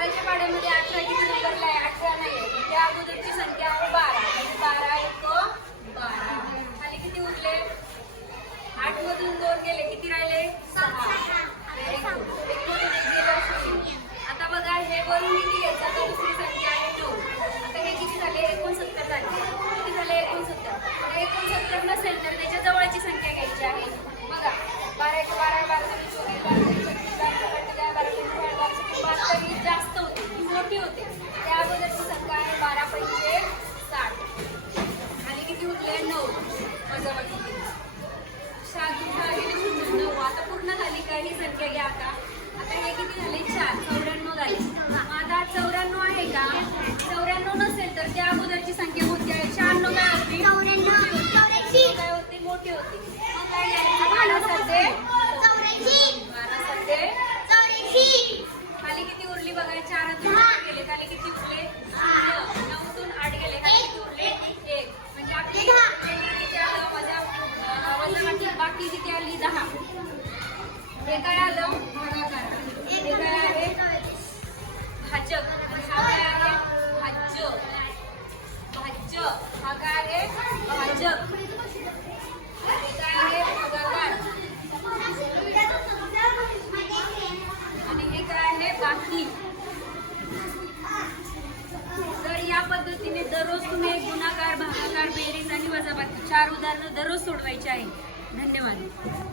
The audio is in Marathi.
12च्या पाढ्यामध्ये 18 किती नंबरला आहे? 18 नाही आहे. त्या अगोदरची संख्या आहे 12. 12 1 12. खाली किती उरले? 8 मधून 2 गेले, किती राहिले? 6. Very good. 1 मधून 1 गेलं 0. आता बघा हे वरून किती घ्यायचं? तर दुसरी संख्या आहे 2. आता हे किती झाले? 69 झाले. किती झाले? 69. आता 69 नसेल तर त्याच्या जवळची संख्या घ्यायची आहे. बघा 12 1 12 12 ही जास्त होते, ही मोठी होते. त्या अगोदरची संख्या आहे 12 पंचे 60. आणि किती उरले? 9. वजाबाकी केली. 7 गेले 9. आता पूर्ण झाली का ही संख्या घ्या. आता हे किती झाले? 4. 94 झाले. आता 94 आहे का? 94 नसेल तर त्या अगोदरची संख्या कोणती आहे? 96 काय होती? 94 काय होती? मोठी होती. मग काय घ्यायचं? 12 साते 84. खाली किती उरली बघा? 4 गेले. खाली किती उरले? 9 तून 8 गेले. खाली किती उरले? 1. म्हणजे आपली किती आलं? वजाबाकी बाकी किती आली? 10. हे काय आलं? हे काय आहे? भाजक. हा काय आहे? भाज्य. भाज्य. हा काय आहे? भाजक. हे काय आहे? भागाकार. आणि हे काय आहे? बाकी. तर या पद्धतीने दररोज तुम्ही गुणाकार, भागाकार, बेरीज आणि वजाबाकी 4 उदाहरणं दररोज सोडवायची आहे. धन्यवाद.